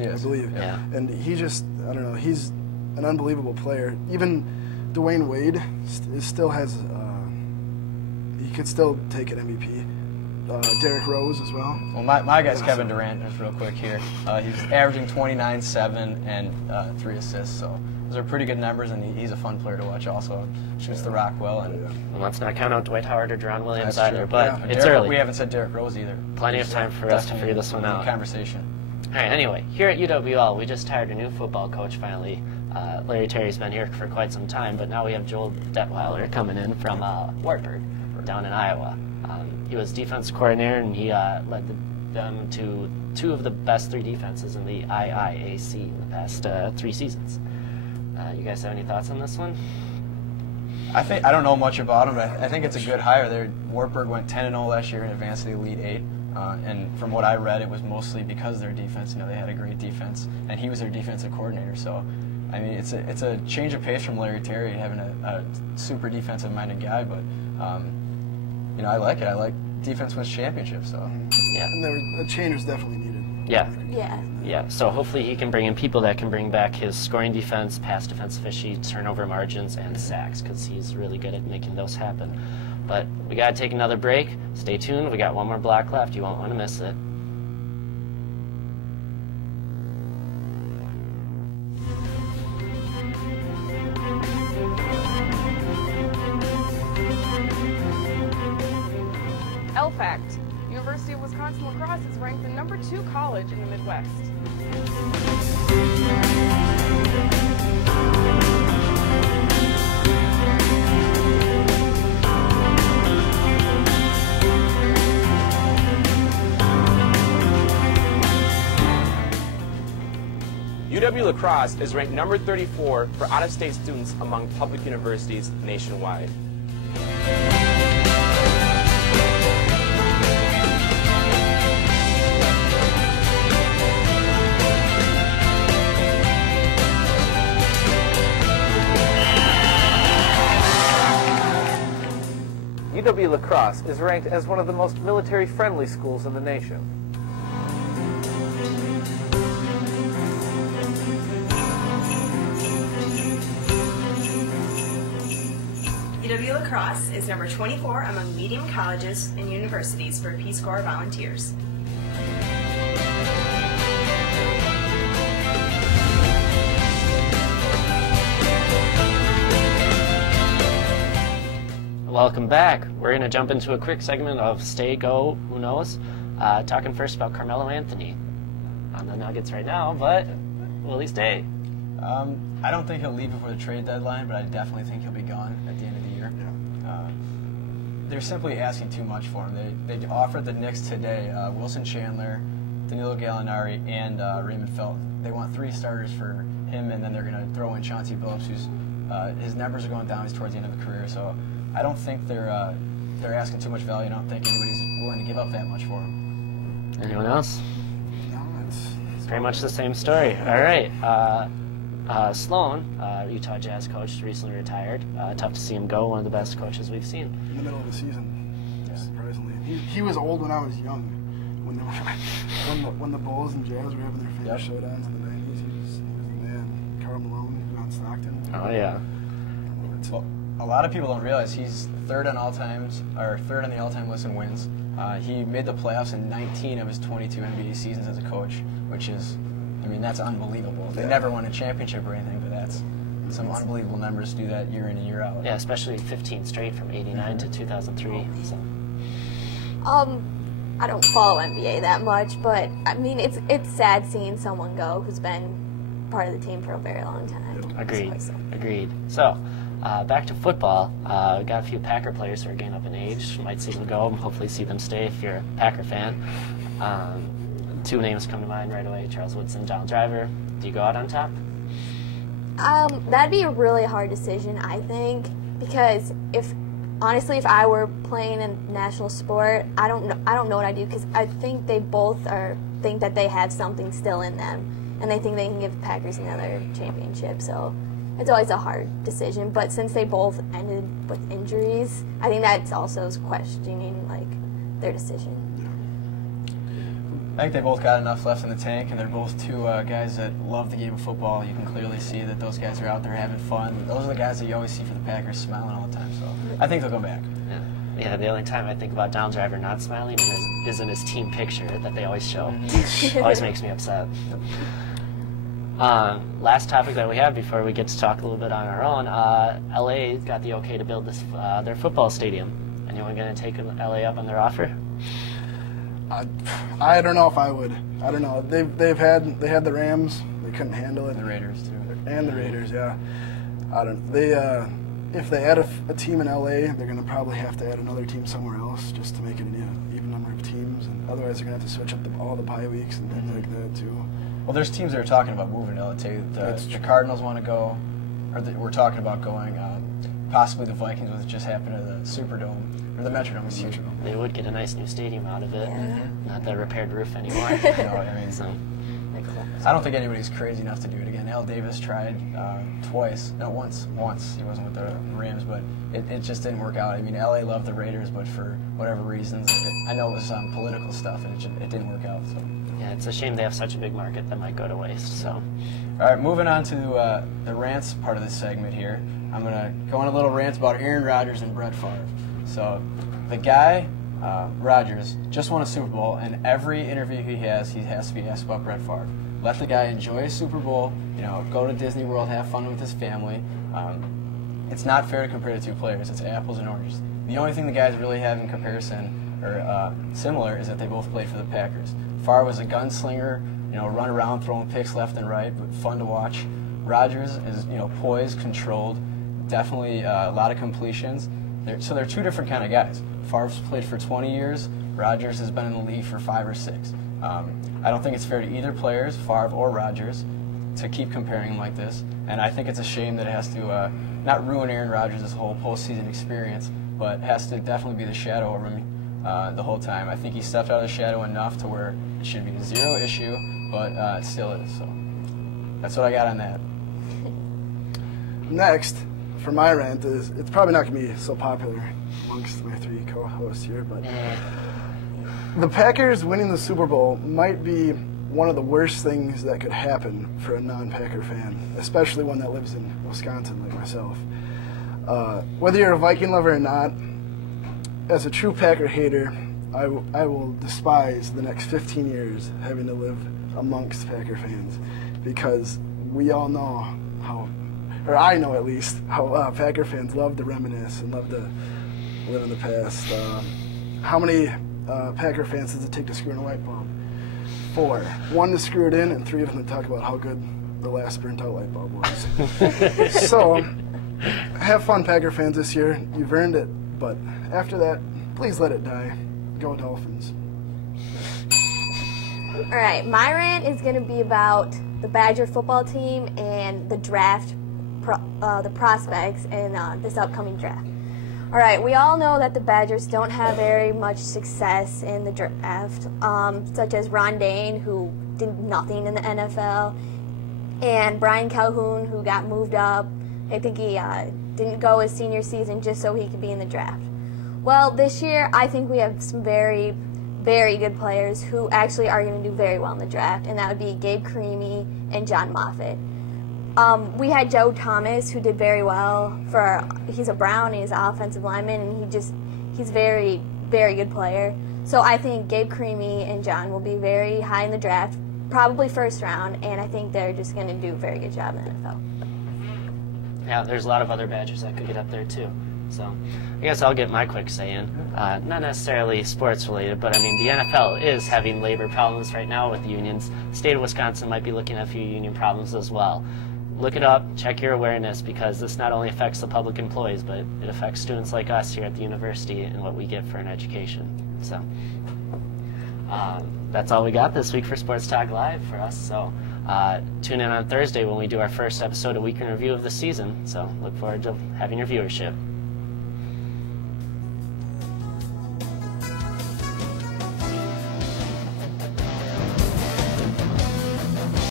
I believe. Yeah. And he just, I don't know, he's an unbelievable player. Even Dwayne Wade still has, he could still take an MVP. Derrick Rose as well. Well, my guy's Kevin Durant, just real quick here. He's averaging 29, 7, and 3 assists, so those are pretty good numbers, and he's a fun player to watch also. Shoots the rock well. And well, let's not count out Dwight Howard or Deron Williams that's either, true. but it's Derrick, early. We haven't said Derrick Rose either. Plenty of time for us to figure this one out. Conversation. All right, anyway, here at UWL, we just hired a new football coach finally. Larry Terry's been here for quite some time, but now we have Joel Detweiler coming in from Wartburg down in Iowa. He was defense coordinator, and he led them to 2 of the best 3 defenses in the IIAC in the past 3 seasons. You guys have any thoughts on this one? I don't know much about him, but I think it's a good hire. Wartburg went 10-0 last year and advanced to the Elite 8. And from what I read, it was mostly because of their defense. They had a great defense, and he was their defensive coordinator. So, I mean, it's a change of pace from Larry Terry having a super defensive-minded guy. But I like it. I like defense wins championships. So yeah, and a change was definitely needed. Yeah. So hopefully he can bring in people that can bring back his scoring defense, pass defense efficiency, turnover margins, and sacks, because he's really good at making those happen. But we got to take another break. Stay tuned. We got one more block left. You won't want to miss it. Fact: University of Wisconsin Lacrosse is ranked the #2 college in the Midwest. UW Lacrosse is ranked number 34 for out-of-state students among public universities nationwide. UW Lacrosse is ranked as one of the most military-friendly schools in the nation. UW Lacrosse is number 24 among medium colleges and universities for Peace Corps volunteers. Welcome back. We're going to jump into a quick segment of Stay, Go, Who Knows? Talking first about Carmelo Anthony. On the Nuggets right now, but will he stay? I don't think he'll leave before the trade deadline, but I definitely think he'll be gone at the end of the year. They're simply asking too much for him. They offered the Knicks today Wilson Chandler, Danilo Gallinari, and Raymond Felton. They want 3 starters for him, and then they're going to throw in Chauncey Billups, who's his numbers are going down. He's towards the end of the career, so I don't think they're asking too much value. I don't think anybody's willing to give up that much for him. Anyone else? No, it's Pretty much the same story. All right. Sloan, Utah Jazz coach, recently retired. Tough to see him go. One of the best coaches we've seen. in the middle of the season, surprisingly. He was old when I was young. When the Bulls and Jazz were having their famous showdowns in the 90s, he was the man. Karl Malone, John Stockton. Oh yeah. Well, a lot of people don't realize he's third on the all-time list in wins. He made the playoffs in 19 of his 22 NBA seasons as a coach, which is, I mean, that's unbelievable. They never won a championship or anything, but that's some unbelievable numbers to do that year in and year out. Yeah, especially 15 straight from '89 to 2003. So. I don't follow NBA that much, but I mean, it's sad seeing someone go who's been part of the team for a very long time. Agreed. So, back to football. We got a few Packer players who are getting up in age. Might see them go, and hopefully see them stay if you're a Packer fan. 2 names come to mind right away: Charles Woodson, Donald Driver. Do you go out on top? That'd be a really hard decision, I think, because honestly, if I were playing a national sport, I don't know what I'd do, because I think they both think that they have something still in them, and they think they can give the Packers another championship. So it's always a hard decision. But since they both ended with injuries, I think that's also questioning their decision. I think they both got enough left in the tank, and they're both two guys that love the game of football. You can clearly see that those guys are out there having fun. Those are the guys that you always see for the Packers smiling all the time. So I think they'll come back. Yeah, the only time I think about Down Driver not smiling is in his team picture that they always show. Always makes me upset. Last topic that we have before we get to talk a little bit on our own, LA got the okay to build this their football stadium. Anyone going to take LA up on their offer? I don't know if I would. I don't know. They had the Rams. They couldn't handle it. The Raiders too. And the Raiders, yeah. I don't. If they add a team in LA, they're going to probably have to add another team somewhere else just to make it an even number of teams. And otherwise, they're going to have to switch up all the bye weeks and things like that too. Well, there's teams that are talking about moving to LA too. The Cardinals want to go, or we're talking about going. Possibly the Vikings with just happened to the Superdome. Or the Metrodome. They would get a nice new stadium out of it. Not the repaired roof anymore. No, I mean, I don't think anybody's crazy enough to do it again. Al Davis tried twice. No, once. He wasn't with the Rams, but it just didn't work out. I mean, LA loved the Raiders, but for whatever reasons, I know it was political stuff, and it didn't work out. So. Yeah, it's a shame they have such a big market that might go to waste. So. All right, moving on to the rants part of this segment here. I'm going to go on a little rant about Aaron Rodgers and Brett Favre. So the guy, Rodgers, just won a Super Bowl, and every interview he has to be asked about Brett Favre. Let the guy enjoy his Super Bowl, go to Disney World, have fun with his family. It's not fair to compare the two players. It's apples and oranges. The only thing the guys really have in comparison or similar is that they both played for the Packers. Favre was a gunslinger, run around throwing picks left and right, but fun to watch. Rodgers is, poised, controlled, definitely a lot of completions. So they're two different kind of guys. Favre's played for 20 years. Rodgers has been in the league for 5 or 6. I don't think it's fair to either players, Favre or Rodgers, to keep comparing them like this. And I think it's a shame that it has to not ruin Aaron Rodgers' whole postseason experience, but has to definitely be the shadow over him the whole time. I think he stepped out of the shadow enough to where it should be a 0 issue, but it still is. So that's what I got on that. Next, for my rant, is it's probably not going to be so popular amongst my 3 co-hosts here, but the Packers winning the Super Bowl might be one of the worst things that could happen for a non-Packer fan, especially one that lives in Wisconsin like myself. Whether you're a Viking lover or not, as a true Packer hater, I will despise the next 15 years having to live amongst Packer fans, because we all know how, or I know at least, how Packer fans love to reminisce and love to live in the past. How many Packer fans does it take to screw in a light bulb? 4. 1 to screw it in, and 3 of them to talk about how good the last burnt-out light bulb was. So, have fun, Packer fans, this year. You've earned it, but after that, please let it die. Go Dolphins. All right, my rant is going to be about the Badger football team and the draft, the prospects in this upcoming draft. All right, we all know that the Badgers don't have very much success in the draft, such as Ron Dane, who did nothing in the NFL, and Brian Calhoun, who got moved up. I think he didn't go his senior season just so he could be in the draft. Well, this year, I think we have some very, very good players who actually are going to do very well in the draft, and that would be Gabe Creamy and John Moffitt. We had Joe Thomas, who did very well. He's a Brown, he's an offensive lineman, and he's very, very good player. So I think Gabe Creamy and John will be very high in the draft, probably first round, and I think they're just going to do a very good job in the NFL. Yeah, there's a lot of other Badgers that could get up there too. So I guess I'll get my quick say in. Not necessarily sports related, but I mean the NFL is having labor problems right now with unions. The state of Wisconsin might be looking at a few union problems as well. Look it up, check your awareness, because this not only affects the public employees, but it affects students like us here at the university and what we get for an education. So that's all we got this week for Sports Talk Live for us. So tune in on Thursday when we do our first episode of Week in Review of the season. So look forward to having your viewership.